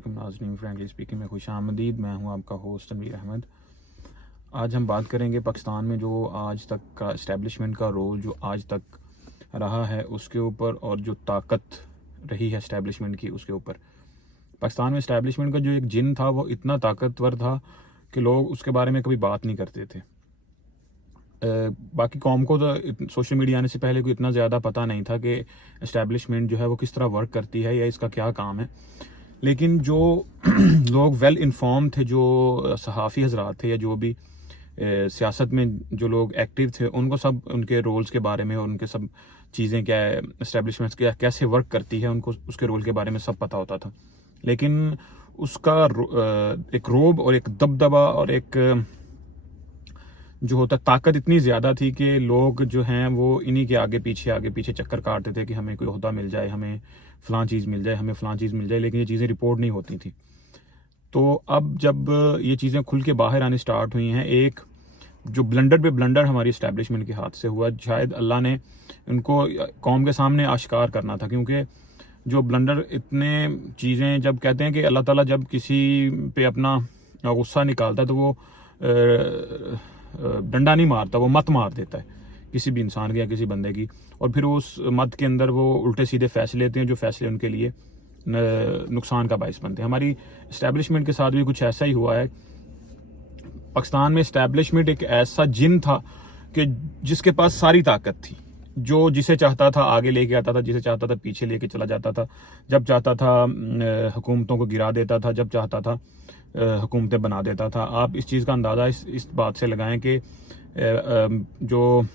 वालेकुम नाज़रीन, friendly speaking में खुश आमदीद। मैं हूं आपका होस्ट तनवीर अहमद। आज हम बात करेंगे पाकिस्तान में जो आज तक का इस्टेब्लिशमेंट का रोल जो आज तक रहा है उसके ऊपर, और जो ताकत रही है इस्टेब्लिशमेंट की उसके ऊपर। पाकिस्तान में इस्टेब्लिशमेंट का जो एक जिन था वो इतना ताकतवर था कि लोग उसके बारे में कभी बात नहीं करते थे। बाकी कौम को तो सोशल मीडिया आने से पहले कोई इतना ज़्यादा पता नहीं था कि इस्टेब्लिशमेंट जो है वो किस तरह वर्क करती है या इसका क्या काम है। लेकिन जो लोग वेल इन्फॉर्म थे, जो सहाफ़ी हजरात थे या जो भी सियासत में जो लोग एक्टिव थे, उनको सब उनके रोल्स के बारे में और उनके सब चीज़ें क्या है, इस्टेब्लिशमेंट्स क्या कैसे वर्क करती है, उनको उसके रोल के बारे में सब पता होता था। लेकिन उसका एक रोब और एक दबदबा और एक जो होता ताकत इतनी ज़्यादा थी कि लोग जो हैं वो इन्हीं के आगे पीछे चक्कर काटते थे कि हमें कोई ओहदा मिल जाए, हमें फ़लाँ चीज़ मिल जाए, हमें फ़लाँ चीज़ मिल जाए, लेकिन ये चीज़ें रिपोर्ट नहीं होती थी। तो अब जब ये चीज़ें खुल के बाहर आने स्टार्ट हुई हैं, एक जो ब्लंडर पे ब्लंडर हमारी इस्टेब्लिशमेंट के हाथ से हुआ, शायद अल्लाह ने उनको कौम के सामने आश्कार करना था। क्योंकि जो ब्लंडर इतने चीज़ें, जब कहते हैं कि अल्लाह ताला जब किसी पे अपना गुस्सा निकालता है तो वो डंडा नहीं मारता, वो मत मार देता है किसी भी इंसान की या किसी बंदे की, और फिर उस मत के अंदर वो उल्टे सीधे फैसले लेते हैं जो फैसले उनके लिए नुकसान का बायस बनते हैं। हमारी इस्टेब्लिशमेंट के साथ भी कुछ ऐसा ही हुआ है। पाकिस्तान में इस्टेब्लिशमेंट एक ऐसा जिन था कि जिसके पास सारी ताकत थी, जो जिसे चाहता था आगे लेके आता था, जिसे चाहता था पीछे लेके चला जाता था, जब चाहता था हुकूमतों को गिरा देता था, जब चाहता था हुकूमतें बना देता था। आप इस चीज़ का अंदाज़ा इस बात से लगाएं कि जो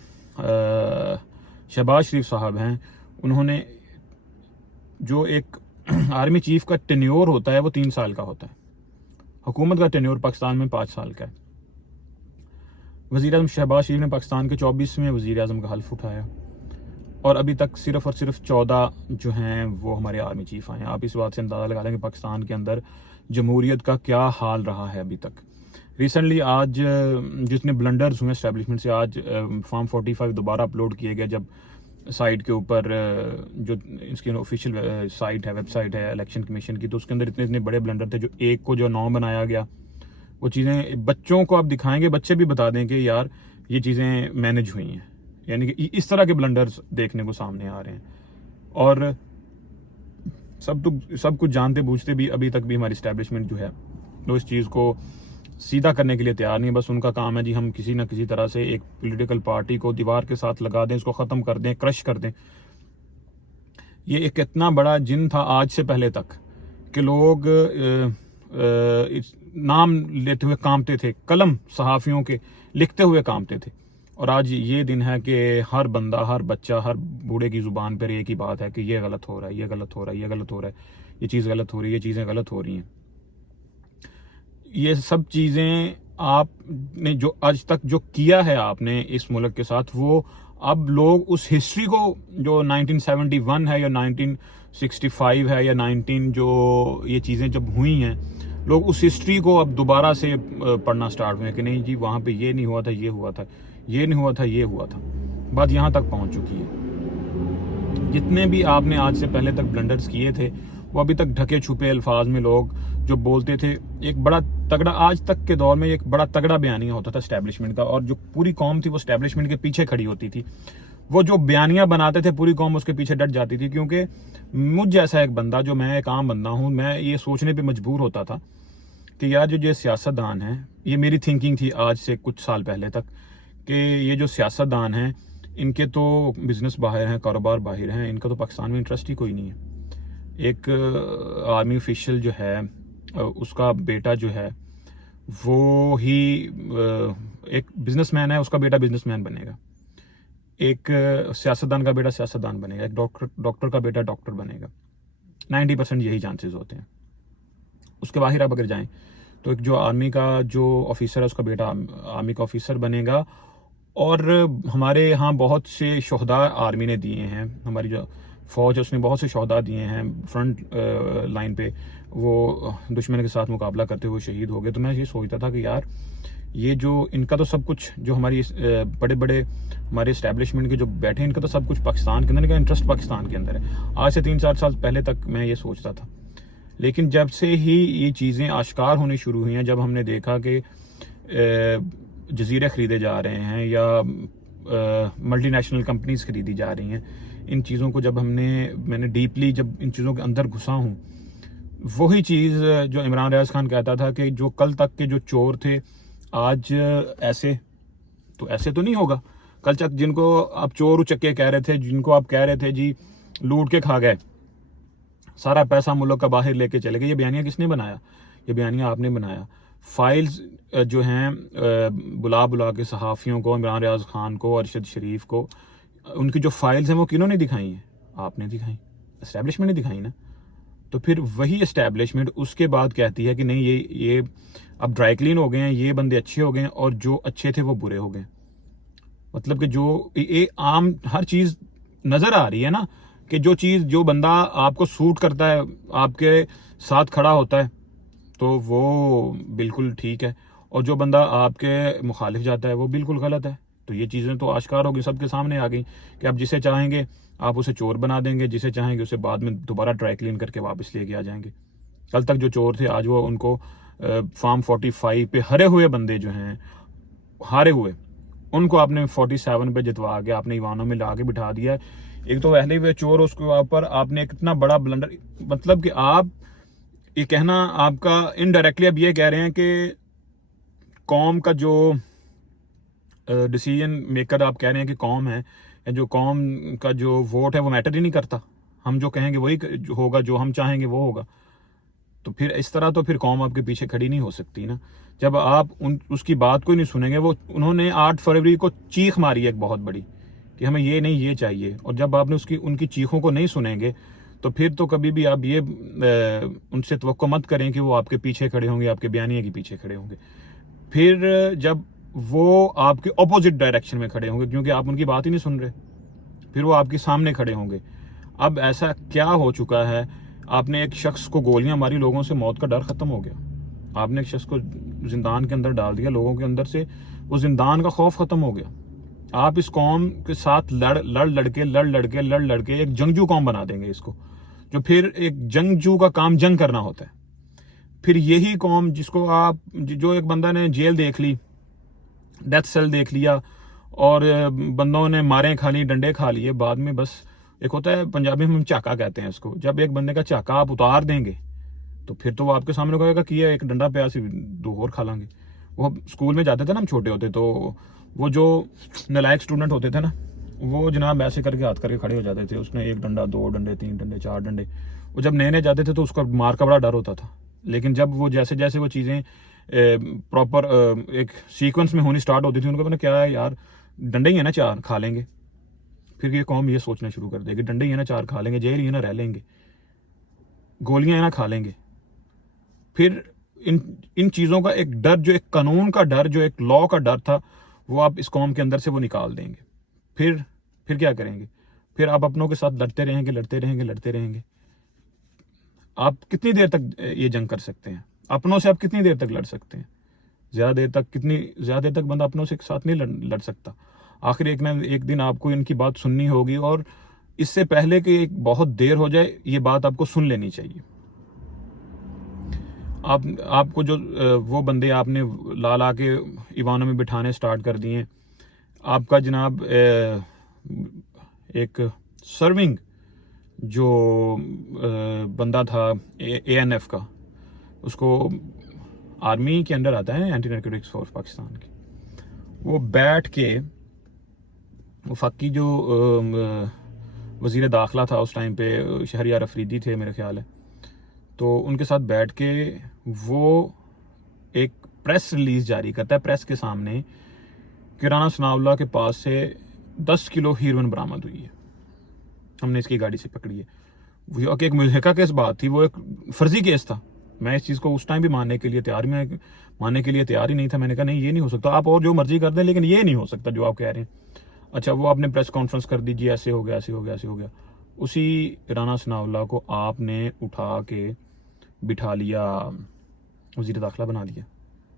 शहबाज शरीफ साहब हैं, उन्होंने जो एक आर्मी चीफ का टेन्योर होता है वो 3 साल का होता है। हुकूमत का टेन्योर पाकिस्तान में 5 साल का है। वज़ीर आज़म शहबाज शरीफ ने पाकिस्तान के 24वें वज़ीर आज़म का हल्फ उठाया और अभी तक सिर्फ और सिर्फ 14 जो हैं वो हमारे आर्मी चीफ आए हैं। आप इस बात से अंदाज़ा लगा लें कि पाकिस्तान के अंदर जमहूरियत का क्या हाल रहा है अभी तक। रिसेंटली आज जितने ब्लंडर्स हुए एस्टेब्लिशमेंट से, आज फॉर्म 45 दोबारा अपलोड किए गए, जब साइट के ऊपर जो इसकी ऑफिशियल साइट है, वेबसाइट है इलेक्शन कमीशन की, तो उसके अंदर इतने बड़े ब्लंडर थे। जो एक को जो 9 बनाया गया, वो चीज़ें बच्चों को आप दिखाएंगे, बच्चे भी बता दें कि यार ये चीज़ें मैनेज हुई हैं। यानी कि इस तरह के ब्लंडर्स देखने को सामने आ रहे हैं। और सब कुछ जानते बूझते भी अभी तक भी हमारी इस्टेब्लिशमेंट जो है वो इस चीज़ को सीधा करने के लिए तैयार नहीं। बस उनका काम है जी, हम किसी ना किसी तरह से एक पॉलिटिकल पार्टी को दीवार के साथ लगा दें, इसको ख़त्म कर दें, क्रश कर दें। ये एक इतना बड़ा जिन था आज से पहले तक कि लोग नाम लेते हुए कांपते थे, कलम सहाफ़ियों के लिखते हुए कांपते थे। और आज ये दिन है कि हर बंदा, हर बच्चा, हर बूढ़े की ज़ुबान पर एक ही बात है कि ये गलत हो रहा है, ये गलत हो रहा है, ये गलत हो रहा है, ये चीज़ गलत हो रही है, ये चीज़ें गलत हो रही हैं। ये सब चीज़ें आपने जो आज तक जो किया है आपने इस मुल्क के साथ, वो अब लोग उस हिस्ट्री को जो 1971 है या 1965 है या 19 जो ये चीज़ें जब हुई हैं, लोग उस हिस्ट्री को अब दोबारा से पढ़ना स्टार्ट हुए कि नहीं जी वहाँ पे ये नहीं हुआ था, ये हुआ था, ये नहीं हुआ था, ये हुआ था। बात यहाँ तक पहुँच चुकी है। जितने भी आपने आज से पहले तक ब्लंडर्स किए थे, वो अभी तक ढके छुपे अल्फाज में लोग जो बोलते थे, एक बड़ा तगड़ा, आज तक के दौर में एक बड़ा तगड़ा बयानिया होता था इस्टेब्लिशमेंट का, और जो पूरी कौम थी वो इस्टेब्लिशमेंट के पीछे खड़ी होती थी। वो जो बयानिया बनाते थे पूरी कौम उसके पीछे डट जाती थी। क्योंकि मुझ जैसा एक बंदा, जो मैं एक आम बंदा हूँ, मैं ये सोचने पर मजबूर होता था कि यार जो सियासतदान हैं, ये मेरी थिंकिंग थी आज से कुछ साल पहले तक, कि ये जो सियासतदान हैं इनके तो बिजनेस बाहर हैं, कारोबार बाहर हैं, इनका तो पाकिस्तान में इंटरेस्ट ही कोई नहीं है। एक आर्मी ऑफिशियल जो है उसका बेटा जो है वो ही एक बिजनेसमैन है, उसका बेटा बिजनेसमैन बनेगा। एक सियासतदान का बेटा सियासतदान बनेगा। एक डॉक्टर का बेटा डॉक्टर बनेगा। 90% यही चांसेस होते हैं। उसके बाहर आप अगर जाएं तो एक जो आर्मी का जो ऑफिसर है, उसका बेटा आर्मी का ऑफिसर बनेगा। और हमारे यहाँ बहुत से शोहदा आर्मी ने दिए हैं, हमारी जो फौज है उसने बहुत से शोहदा दिए हैं फ्रंट लाइन पे, वो दुश्मन के साथ मुकाबला करते हुए शहीद हो गए। तो मैं ये सोचता था कि यार ये जो इनका तो सब कुछ, जो हमारी बड़े बड़े हमारे इस्टेब्लिशमेंट के जो बैठे हैं, इनका तो सब कुछ पाकिस्तान के अंदर, इनका इंटरेस्ट पाकिस्तान के अंदर है। आज से 3-4 साल पहले तक मैं ये सोचता था। लेकिन जब से ही ये चीज़ें आश्कार होनी शुरू हुई हैं, जब हमने देखा कि जजीरे ख़रीदे जा रहे हैं या मल्टीनेशनल कंपनीज ख़रीदी जा रही हैं, इन चीज़ों को जब मैंने डीपली जब इन चीज़ों के अंदर घुसा हूँ, वही चीज़ जो इमरान रियाज खान कहता था कि जो कल तक के जो चोर थे आज ऐसे तो नहीं होगा। कल तक जिनको आप चोर उचक्के कह रहे थे, जिनको आप कह रहे थे जी लूट के खा गए, सारा पैसा मुल्क का बाहर लेके चले गए, ये बयानिया किसने बनाया? ये बयानिया आपने बनाया। फाइल्स जो हैं बुला के सहाफ़ियों को, इमरान रियाज खान को, अरशद शरीफ को, उनकी जो फाइल्स हैं वो किन्होंने दिखाई हैं? आपने दिखाई, एस्टैब्लिशमेंट ने दिखाई ना। तो फिर वही एस्टैब्लिशमेंट उसके बाद कहती है कि नहीं ये अब ड्राई क्लीन हो गए हैं, ये बंदे अच्छे हो गए हैं और जो अच्छे थे वो बुरे हो गए। मतलब कि जो ये आम हर चीज़ नज़र आ रही है ना, कि जो बंदा आपको सूट करता है, आपके साथ खड़ा होता है, तो वो बिल्कुल ठीक है, और जो बंदा आपके मुखालिफ जाता है वो बिल्कुल गलत है। तो ये चीज़ें तो आश्कार हो गई, सबके सामने आ गई कि आप जिसे चाहेंगे आप उसे चोर बना देंगे, जिसे चाहेंगे उसे बाद में दोबारा ड्राई क्लीन करके वापस लेके आ जाएंगे। कल तक जो चोर थे आज वो उनको फार्म 45 पे हरे हुए बंदे जो हैं हारे हुए, उनको आपने 47 पे जितवा के आपने ईवानों में ला के बिठा दिया है। एक तो पहले हुए चोर, उसके ऊपर आपने कितना बड़ा ब्लंडर, मतलब कि आप ये कहना आपका इनडायरेक्टली अब ये कह रहे हैं कि कौम का जो डिसीजन मेकर आप कह रहे हैं कि कौम है, या जो कौम का जो वोट है वो मैटर ही नहीं करता, हम जो कहेंगे वही होगा, जो हम चाहेंगे वो होगा। तो फिर इस तरह तो फिर कौम आपके पीछे खड़ी नहीं हो सकती ना, जब आप उसकी बात को ही नहीं सुनेंगे। उन्होंने 8 फरवरी को चीख मारी है एक बहुत बड़ी कि हमें ये नहीं ये चाहिए, और जब आपने उनकी चीखों को नहीं सुनेंगे तो फिर तो कभी भी आप ये उनसे तवक्को मत करें कि वो आपके पीछे खड़े होंगे, आपके बयानिए के पीछे खड़े होंगे। फिर जब वो आपके ऑपोजिट डायरेक्शन में खड़े होंगे, क्योंकि आप उनकी बात ही नहीं सुन रहे, फिर वो आपके सामने खड़े होंगे। अब ऐसा क्या हो चुका है, आपने एक शख्स को गोलियां मारी, लोगों से मौत का डर खत्म हो गया। आपने एक शख्स को जिंदान के अंदर डाल दिया, लोगों के अंदर से वो जिंदान का खौफ खत्म हो गया। आप इस कौम के साथ लड़ लड़के एक जंगजू कौम बना देंगे इसको, जो फिर एक जंगजू का काम जंग करना होता है। फिर यही कौम जिसको आप जो एक बंदा ने जेल देख ली, डेथ सेल देख लिया, और बंदों ने मारें खा ली, डंडे खा लिए, बाद में बस एक होता है पंजाबी में हम झाका कहते हैं उसको, जब एक बंदे का झाका आप उतार देंगे तो फिर तो वो आपके सामने कहेगा कि ये एक डंडा पे ऐसे 2 और खा लांगे। वो स्कूल में जाते थे ना हम छोटे होते, तो वो जो नालायक स्टूडेंट होते थे ना, वो जनाब ऐसे करके हाथ करके खड़े हो जाते थे, उसने 1 डंडा 2 डंडे 3 डंडे 4 डंडे। वो जब नए जाते थे तो उसका मार का बड़ा डर होता था, लेकिन जब वो जैसे जैसे वो चीज़ें प्रॉपर एक सीक्वेंस में होनी स्टार्ट होती थी, उनको पता क्या है यार, डंडे ही है ना 4 खा लेंगे। फिर ये कौम ये सोचना शुरू कर देगी, डंडे ही है ना 4 खा लेंगे, जेल ही है ना रह लेंगे, गोलियां है ना खा लेंगे। फिर इन चीज़ों का एक डर, जो एक कानून का डर, जो एक लॉ का डर था, वो आप इस कौम के अंदर से वो निकाल देंगे। फिर क्या करेंगे? फिर आप अपनों के साथ लड़ते रहेंगे। आप कितनी देर तक ये जंग कर सकते हैं? अपनों से आप कितनी देर तक लड़ सकते हैं? ज़्यादा देर तक बंदा अपनों से साथ नहीं लड़ सकता। आखिर एक दिन आपको इनकी बात सुननी होगी, और इससे पहले कि एक बहुत देर हो जाए ये बात आपको सुन लेनी चाहिए। आपको जो वो बंदे आपने ला के ईवानों में बिठाने स्टार्ट कर दिए, आपका जनाब एक सर्विंग जो बंदा था ANF का, उसको आर्मी के अंडर आता है, एंटी नारकोटिक्स फोर्स पाकिस्तान की, वो बैठ के वफाकी जो वज़ीर दाखिला था उस टाइम पे, शहरियार अफरीदी थे मेरे ख्याल है, तो उनके साथ बैठ के वो एक प्रेस रिलीज जारी करता है प्रेस के सामने कि राना सनाउल्लाह के पास से 10 किलो हीरोइन बरामद हुई है, हमने इसकी गाड़ी से पकड़ी है। वो एक मुल्हिका केस बात थी, वो एक फर्जी केस था। मैं इस चीज़ को उस टाइम भी मानने के लिए तैयार ही नहीं था। मैंने कहा नहीं, ये नहीं हो सकता, आप और जो मर्जी कर दें, लेकिन ये नहीं हो सकता जो आप कह रहे हैं। अच्छा, वो आपने प्रेस कॉन्फ्रेंस कर दीजिए, ऐसे हो गया। उसी राना सनाउल्लाह को आपने उठा के बिठा लिया, वज़ीर दाखिला बना दिया।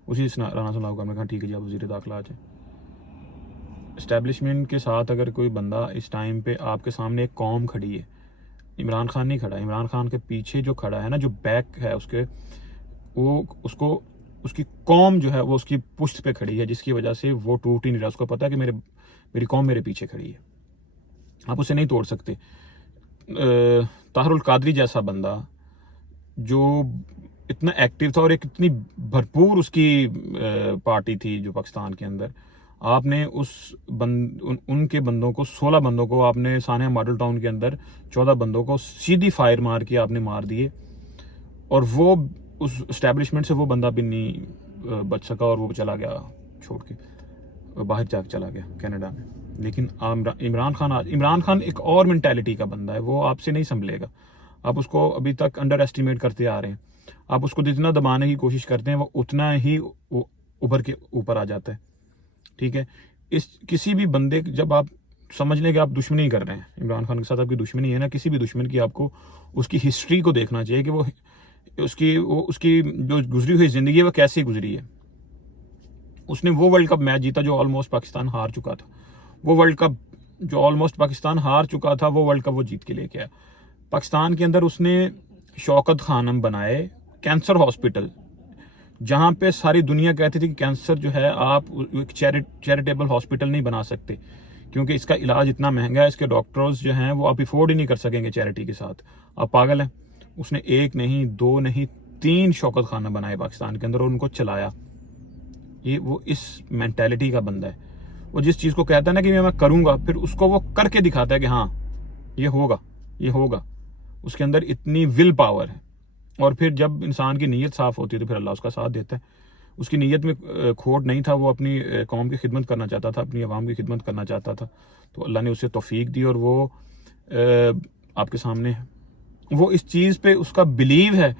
उसी राना सनाउल्लाह को हमने कहा ठीक है जी, आप वज़ीर दाखिला आ जाए। इस्टेब्लिशमेंट के साथ अगर कोई बंदा इस टाइम पे आपके सामने एक कौम खड़ी है, इमरान खान नहीं खड़ा। इमरान खान के पीछे जो खड़ा है ना, जो बैक है उसके, वो उसको उसकी कौम जो है वो उसकी पुश्त पे खड़ी है, जिसकी वजह से वो टूट ही नहीं रहा। उसको पता है कि मेरी कौम मेरे पीछे खड़ी है, आप उसे नहीं तोड़ सकते। ताहरुल कादरी जैसा बंदा जो इतना एक्टिव था और एक इतनी भरपूर उसकी पार्टी थी जो पाकिस्तान के अंदर, आपने उनके बंदों को 16 बंदों को आपने सानिया मॉडल टाउन के अंदर 14 बंदों को सीधी फायर मार के आपने मार दिए, और वो उस एस्टेब्लिशमेंट से वो बंदा भी नहीं बच सका और वो चला गया छोड़ के, बाहर जाकर चला गया कनाडा में। लेकिन इमरान खान एक और मेंटालिटी का बंदा है, वो आपसे नहीं संभलेगा। आप उसको अभी तक अंडर एस्टिमेट करते आ रहे हैं। आप उसको जितना दबाने की कोशिश करते हैं वो उतना ही उभर के ऊपर आ जाता है, ठीक है। किसी भी बंदे, जब आप समझ लें कि आप दुश्मनी कर रहे हैं, इमरान खान के साथ आपकी दुश्मनी है ना, किसी भी दुश्मन की आपको उसकी हिस्ट्री को देखना चाहिए कि वो उसकी जो गुजरी हुई जिंदगी है वो कैसे गुजरी है। उसने वो वर्ल्ड कप मैच जीता जो ऑलमोस्ट पाकिस्तान हार चुका था। वो वर्ल्ड कप जो ऑलमोस्ट पाकिस्तान हार चुका था, वो वर्ल्ड कप वो जीत के लेके आया। पाकिस्तान के अंदर उसने शौकत खानम बनाए, कैंसर हॉस्पिटल, जहां पे सारी दुनिया कहती थी कि कैंसर जो है आप एक चैरिटेबल हॉस्पिटल नहीं बना सकते, क्योंकि इसका इलाज इतना महंगा है, इसके डॉक्टर्स जो हैं वो आप अफोर्ड ही नहीं कर सकेंगे चैरिटी के साथ, आप पागल हैं। उसने 1 नहीं 2 नहीं 3 शौकत खाना बनाए पाकिस्तान के अंदर और उनको चलाया। ये वो इस मेंटालिटी का बंदा है। वो जिस चीज को कहता है ना कि मैं करूंगा, फिर उसको वो करके दिखाता है कि हाँ ये होगा, ये होगा। उसके अंदर इतनी विल पावर है। और फिर जब इंसान की नीयत साफ होती है तो फिर अल्लाह उसका साथ देता है। उसकी नीयत में खोट नहीं था, वो अपनी कौम की खिदमत करना चाहता था, अपनी आवाम की खिदमत करना चाहता था, तो अल्लाह ने उसे तौफीक दी और वो आपके सामने है। वो इस चीज़ पे उसका बिलीव है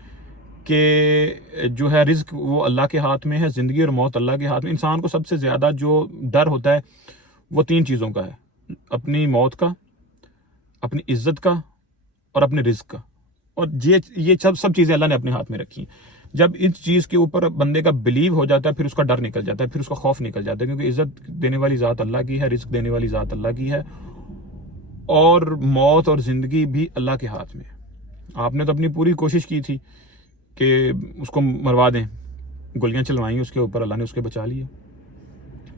कि जो है रिज्क वो अल्लाह के हाथ में है, ज़िंदगी और मौत अल्लाह के हाथ में। इंसान को सबसे ज़्यादा जो डर होता है वो 3 चीज़ों का है, अपनी मौत का, अपनी इज्जत का और अपने रिज्क का। और ये सब चीज़ें अल्लाह ने अपने हाथ में रखी। जब इस चीज़ के ऊपर बंदे का बिलीव हो जाता है, फिर उसका डर निकल जाता है, फिर उसका खौफ निकल जाता है, क्योंकि इज्जत देने वाली ज़ात अल्लाह की है, रिज्क देने वाली ज़ात अल्लाह की है, और मौत और ज़िंदगी भी अल्लाह के हाथ में है। आपने तो अपनी पूरी कोशिश की थी कि उसको मरवा दें, गोलियां चलवाई उसके ऊपर, अल्लाह ने उसके बचा लिया।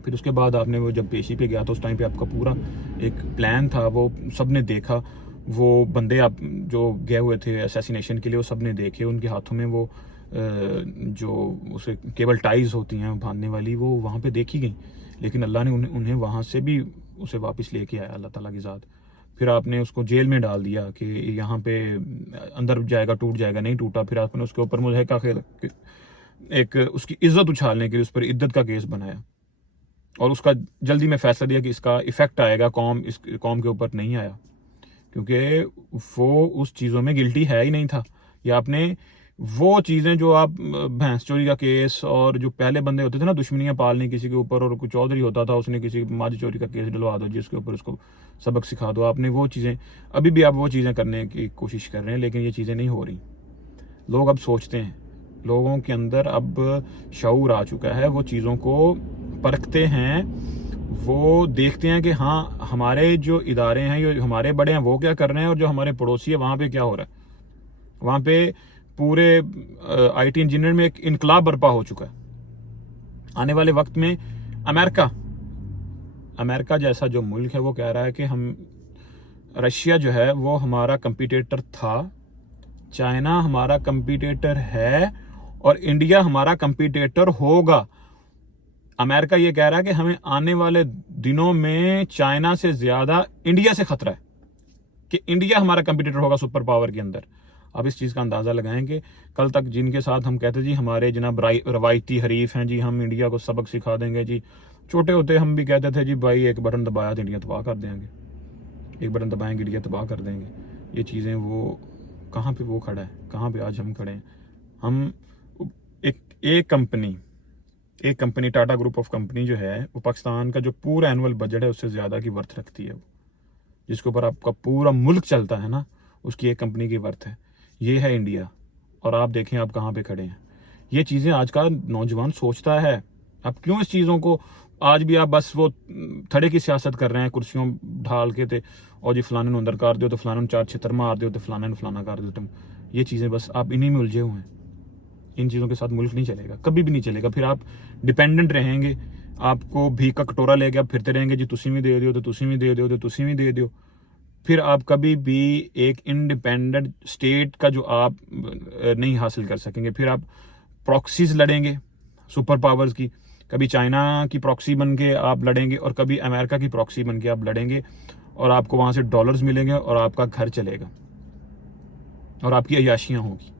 फिर उसके बाद आपने वो जब पेशी पे गया तो उस टाइम पे आपका पूरा एक प्लान था, वो सब ने देखा। वो बंदे आप जो गए हुए थे असैसिनेशन के लिए, वो सब ने देखे, उनके हाथों में वो जो उसे केबल टाइज होती हैं बांधने वाली, वो वहाँ पे देखी गई। लेकिन अल्लाह ने उन्हें वहाँ से भी उसे वापस लेके आया, अल्लाह ताला की ज़ात। फिर आपने उसको जेल में डाल दिया कि यहाँ पे अंदर जाएगा टूट जाएगा, नहीं टूटा। फिर आपने उसके ऊपर मुल्हिका एक उसकी इज्जत उछालने के लिए उस पर इद्दत का केस बनाया, और उसका जल्दी में फैसला दिया कि इसका इफेक्ट आएगा इस कौम के ऊपर नहीं आया, क्योंकि वो उस चीज़ों में गिल्टी है ही नहीं था। या आपने वो चीज़ें जो आप भैंस चोरी का केस, और जो पहले बंदे होते थे ना दुश्मनियां पालने किसी के ऊपर, और कुछ चौधरी होता था उसने किसी मझ चोरी का केस डलवा दो जिसके ऊपर उसको सबक सिखा दो, आपने वो चीज़ें, अभी भी आप वो चीज़ें करने की कोशिश कर रहे हैं, लेकिन ये चीज़ें नहीं हो रही। लोग अब सोचते हैं, लोगों के अंदर अब शऊर आ चुका है, वो चीज़ों को परखते हैं, वो देखते हैं कि हाँ हमारे जो इदारे हैं, जो हमारे बड़े हैं वो क्या कर रहे हैं, और जो हमारे पड़ोसी है वहाँ पे क्या हो रहा है। वहाँ पे पूरे आईटी इंजीनियर में एक इनकलाब बर्पा हो चुका है। आने वाले वक्त में अमेरिका जैसा जो मुल्क है वो कह रहा है कि रशिया जो है वो हमारा कंपटीटर था, चाइना हमारा कंपटीटर है, और इंडिया हमारा कंपटीटर होगा। अमेरिका ये कह रहा है कि हमें आने वाले दिनों में चाइना से ज्यादा इंडिया से खतरा है, कि इंडिया हमारा कंपटीटर होगा सुपर पावर के अंदर। अब इस चीज़ का अंदाज़ा लगाएं कि कल तक जिनके साथ हम कहते जी हमारे जनाब रवायती हरीफ हैं जी, हम इंडिया को सबक सिखा देंगे जी, छोटे होते हम भी कहते थे जी भाई एक बटन दबाया तो इंडिया तबाह कर देंगे, एक बटन दबाएंगे इंडिया तबाह कर देंगे। ये चीज़ें वो कहाँ पे वो खड़ा है, कहाँ पे आज हम खड़े हैं। हम एक company Tata group of company जो है वो पाकिस्तान का जो पूरा एनुअल बजट है उससे ज़्यादा की वर्थ रखती है। वो जिसके ऊपर आपका पूरा मुल्क चलता है ना, उसकी एक कंपनी की वर्थ है। ये है इंडिया, और आप देखें आप कहाँ पे खड़े हैं। ये चीज़ें आज का नौजवान सोचता है। आप क्यों इस चीज़ों को आज भी आप बस वो थड़े की सियासत कर रहे हैं, कुर्सियों ढाल के थे और जी फलाने अंदर कर दो तो फलाने 4 छितर मार दो तो फलाने फलाना कर दो तुम। ये चीज़ें बस आप इन्हीं में उलझे हुए हैं। इन चीज़ों के साथ मुल्क नहीं चलेगा, कभी भी नहीं चलेगा। फिर आप डिपेंडेंट रहेंगे, आपको भी का कटोरा लेके आप फिरते रहेंगे जी तुसी भी दे दियो तो तुसी भी दे दियो तो तुसी भी दे दियो। फिर आप कभी भी एक इंडिपेंडेंट स्टेट का जो आप नहीं हासिल कर सकेंगे। फिर आप प्रॉक्सीज लड़ेंगे सुपर पावर्स की, कभी चाइना की प्रॉक्सी बन के आप लड़ेंगे और कभी अमेरिका की प्रॉक्सी बन के आप लड़ेंगे, और आपको वहां से डॉलर्स मिलेंगे और आपका घर चलेगा और आपकी अय्याशियां होगी।